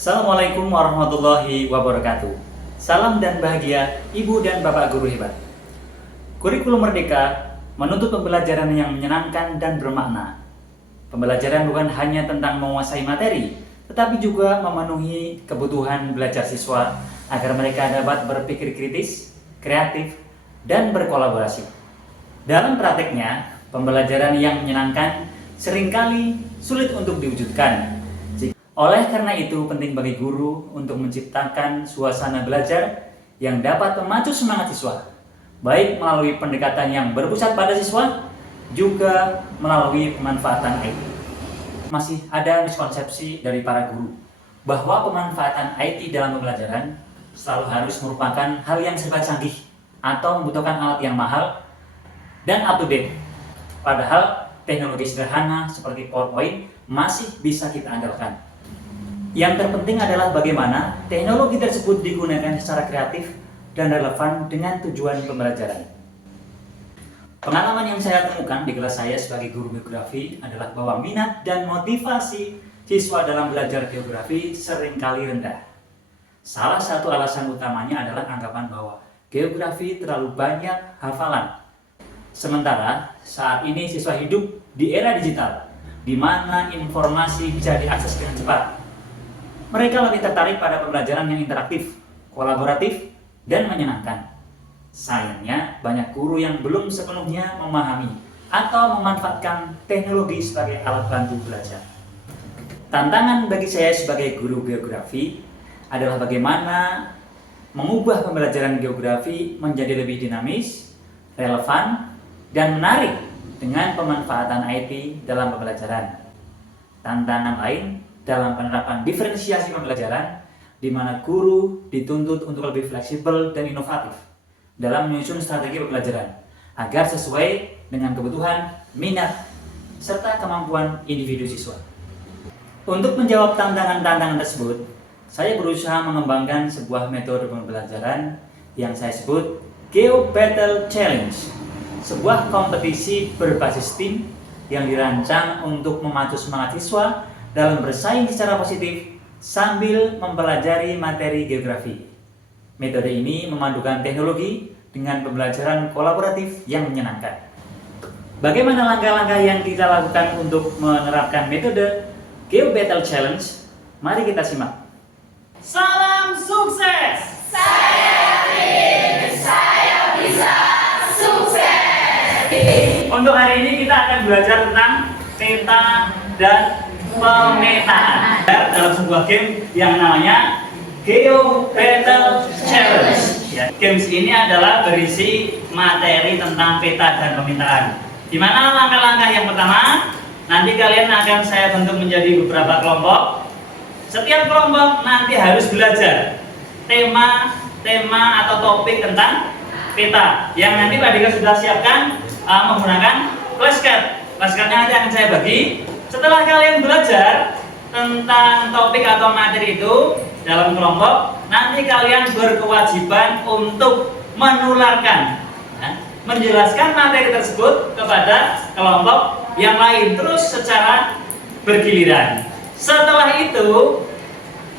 Assalamualaikum warahmatullahi wabarakatuh. Salam dan bahagia Ibu dan Bapak Guru hebat. Kurikulum Merdeka menuntut pembelajaran yang menyenangkan dan bermakna. Pembelajaran bukan hanya tentang menguasai materi, tetapi juga memenuhi kebutuhan belajar siswa agar mereka dapat berpikir kritis, kreatif, dan berkolaborasi. Dalam prakteknya, pembelajaran yang menyenangkan seringkali sulit untuk diwujudkan. Oleh karena itu, penting bagi guru untuk menciptakan suasana belajar yang dapat memacu semangat siswa, baik melalui pendekatan yang berpusat pada siswa, juga melalui pemanfaatan IT. Masih ada miskonsepsi dari para guru bahwa pemanfaatan IT dalam pembelajaran selalu harus merupakan hal yang serba canggih atau membutuhkan alat yang mahal dan up to date. Padahal teknologi sederhana seperti PowerPoint masih bisa kita andalkan. Yang terpenting adalah bagaimana teknologi tersebut digunakan secara kreatif dan relevan dengan tujuan pembelajaran. Pengalaman yang saya temukan di kelas saya sebagai guru geografi adalah bahwa minat dan motivasi siswa dalam belajar geografi seringkali rendah. Salah satu alasan utamanya adalah anggapan bahwa geografi terlalu banyak hafalan. Sementara saat ini siswa hidup di era digital, di mana informasi bisa diakses dengan cepat. Mereka lebih tertarik pada pembelajaran yang interaktif, kolaboratif, dan menyenangkan. Sayangnya, banyak guru yang belum sepenuhnya memahami atau memanfaatkan teknologi sebagai alat bantu belajar. Tantangan bagi saya sebagai guru geografi adalah bagaimana mengubah pembelajaran geografi menjadi lebih dinamis, relevan, dan menarik dengan pemanfaatan IT dalam pembelajaran. Tantangan lain dalam penerapan diferensiasi pembelajaran, di mana guru dituntut untuk lebih fleksibel dan inovatif dalam menyusun strategi pembelajaran agar sesuai dengan kebutuhan, minat, serta kemampuan individu siswa. Untuk menjawab tantangan-tantangan tersebut, saya berusaha mengembangkan sebuah metode pembelajaran yang saya sebut Geo Battle Challenge, sebuah kompetisi berbasis tim yang dirancang untuk memacu semangat siswa dalam bersaing secara positif sambil mempelajari materi geografi. Metode ini memadukan teknologi dengan pembelajaran kolaboratif yang menyenangkan. Bagaimana langkah-langkah yang kita lakukan untuk menerapkan metode Geo Battle Challenge? Mari kita simak. Salam sukses! Saya yakin saya bisa sukses. Untuk hari ini kita akan belajar tentang peta dan pemetaan dalam sebuah game yang namanya Geo Battle Challenge. Games ini adalah berisi materi tentang peta dan pemetaan. Di mana langkah-langkah yang pertama, nanti kalian akan saya bentuk menjadi beberapa kelompok. Setiap kelompok nanti harus belajar tema atau topik tentang peta yang nanti Pak Dika sudah siapkan menggunakan flashcard. Flashcardnya nanti akan saya bagi. Setelah kalian belajar tentang topik atau materi itu dalam kelompok, nanti kalian berkewajiban untuk menularkan, menjelaskan materi tersebut kepada kelompok yang lain, terus secara bergiliran. Setelah itu,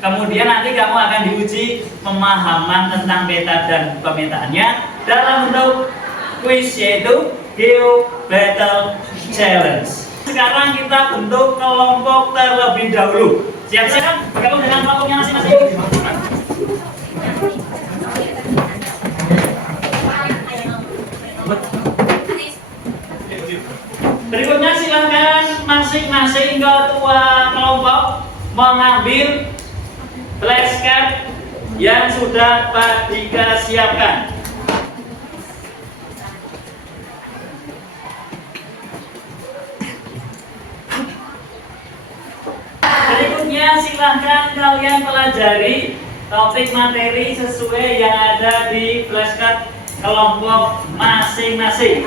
kemudian nanti kamu akan diuji pemahaman tentang peta dan pemetaannya dalam bentuk kuis, yaitu Geo Battle Challenge. Sekarang kita bentuk kelompok terlebih dahulu. Siap-siap bergabung dengan kelompoknya masing-masing. Berikutnya silakan masing-masing ketua kelompok mengambil flashcard yang sudah Pak Dika siapkan. Silahkan kalian pelajari topik materi sesuai yang ada di flashcard kelompok masing-masing.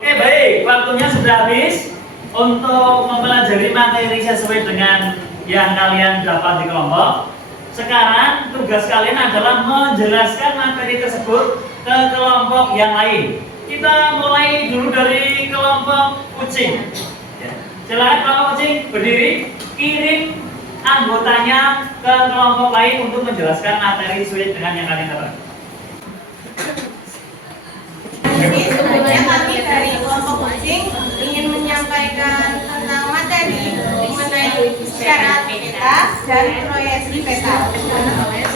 Oke, baik, waktunya sudah habis untuk mempelajari materi sesuai dengan yang kalian dapat di kelompok. Sekarang tugas kalian adalah menjelaskan materi tersebut ke kelompok yang lain. Kita mulai dulu dari kelompok kucing. Silakan kelompok kucing berdiri, kirim anggotanya ke kelompok lain untuk menjelaskan materi sesuai dengan yang kalian dapat. Jadi sebelumnya kami dari kelompok kucing ingin menyampaikan tentang materi mengenai syarat peta dan proyeksi peta.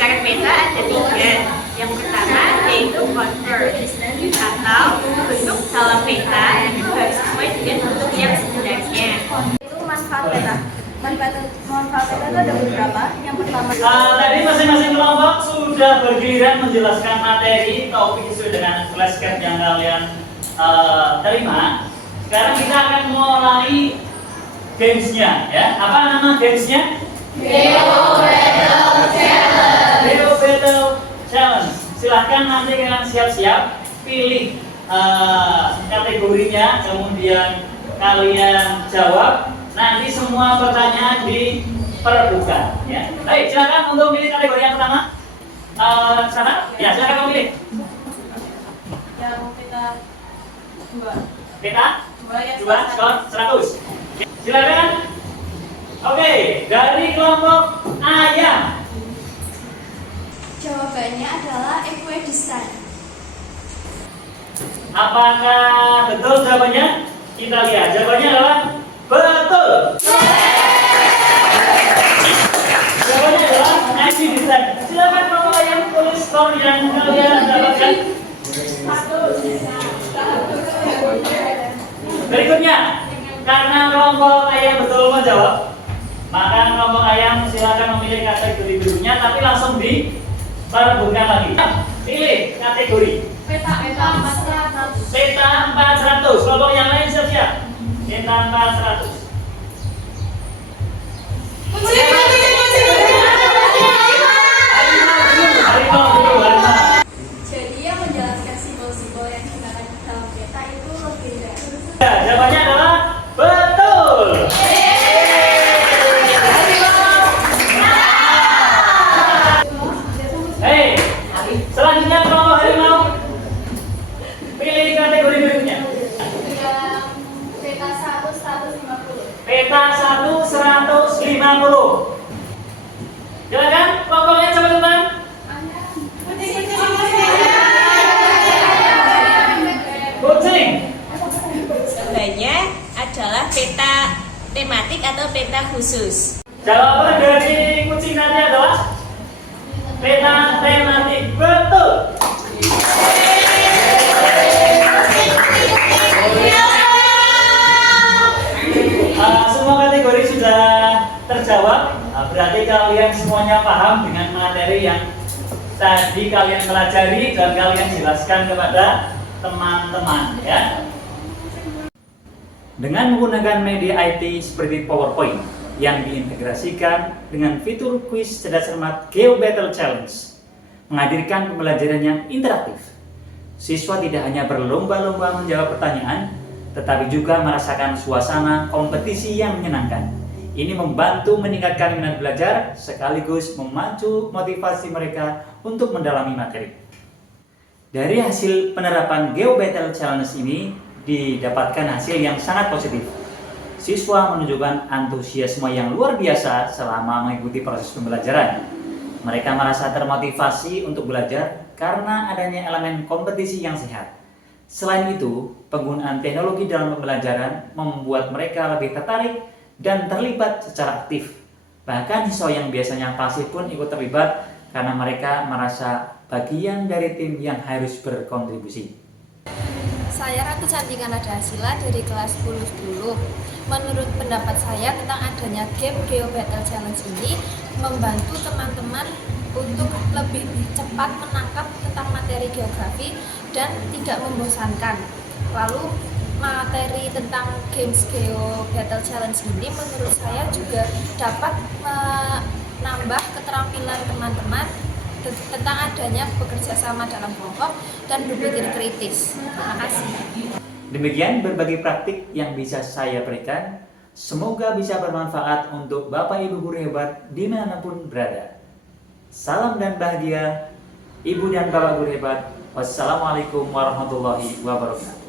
Syarat peta ada 3. Yang pertama yaitu converge atau bentuk dalam peta itu harus sesuai dengan bentuk yang sebenarnya. Itu manfaat peta. Manfaat peta itu ada beberapa. Yang pertama Tadi masing-masing kelompok sudah bergiliran menjelaskan materi topik sesuai dengan flashcard yang kalian terima. Sekarang kita akan mulai gamesnya, ya. Apa nama gamesnya? Geo Battle Challenge. Silahkan nanti kalian siap-siap pilih kategorinya, kemudian kalian jawab. Nanti semua pertanyaan diperbuka, ya. Baik, silakan untuk pilih kategori yang pertama. Sana, ya silakan pilih. yang peta 2. Peta Ya, 2 skor 100. Silakan. Oke, dari kelompok ayam. Jawabannya adalah equidistant. Apakah betul jawabannya? Kita lihat. Jawabannya adalah betul. Jawabannya adalah equidistant. Silakan kelompok ayam tulis skor yang kalian dapatkan. Berikutnya, karena kelompok ayam betul menjawab, maka kelompok ayam silakan memilih kategori berikutnya, tapi langsung diperebutkan lagi. Pilih kategori Peta 400. peta 400. Kelompok yang lain siap-siap. Peta 400. Harimau. Jadi yang menjelaskan simbol-simbol yang digunakan di dalam peta itu legenda. Ya, jawabannya adalah betul. Hei, selanjutnya kelompok harimau. Pilih kategori berikutnya. Yang peta 1 150. Peta 1 150. Silakan kelompoknya cepat-cepat. Kucing. Jawabannya adalah peta tematik atau peta khusus. Jawaban dari kucing tadi adalah peta tematik. Betul. Semua kategori sudah terjawab. Berarti kalian semuanya paham dengan materi yang tadi kalian pelajari dan kalian jelaskan kepada teman-teman, ya. Dengan menggunakan media IT seperti PowerPoint yang diintegrasikan dengan fitur kuis cerdas cermat Geo Battle Challenge, menghadirkan pembelajaran yang interaktif. Siswa tidak hanya berlomba-lomba menjawab pertanyaan, tetapi juga merasakan suasana kompetisi yang menyenangkan. Ini membantu meningkatkan minat belajar sekaligus memacu motivasi mereka untuk mendalami materi. Dari hasil penerapan Geo Battle Challenge ini didapatkan hasil yang sangat positif. Siswa menunjukkan antusiasme yang luar biasa selama mengikuti proses pembelajaran. Mereka merasa termotivasi untuk belajar karena adanya elemen kompetisi yang sehat. Selain itu, penggunaan teknologi dalam pembelajaran membuat mereka lebih tertarik dan terlibat secara aktif. Bahkan siswa yang biasanya pasif pun ikut terlibat karena mereka merasa bagian dari tim yang harus berkontribusi. Saya Ratu Cantika Nadasila dari kelas 10. Menurut pendapat saya tentang adanya game Geo Battle Challenge ini membantu teman-teman untuk lebih cepat menangkap tentang materi geografi dan tidak membosankan. Lalu materi tentang games Geo Battle Challenge ini menurut saya juga dapat menambah keterampilan teman-teman tentang adanya bekerja sama dalam kelompok dan berpikir kritis. Terima kasih. Demikian berbagai praktik yang bisa saya berikan. Semoga bisa bermanfaat untuk Bapak Ibu guru hebat dimanapun berada. Salam dan bahagia, Ibu dan Bapak guru hebat. Wassalamualaikum warahmatullahi wabarakatuh.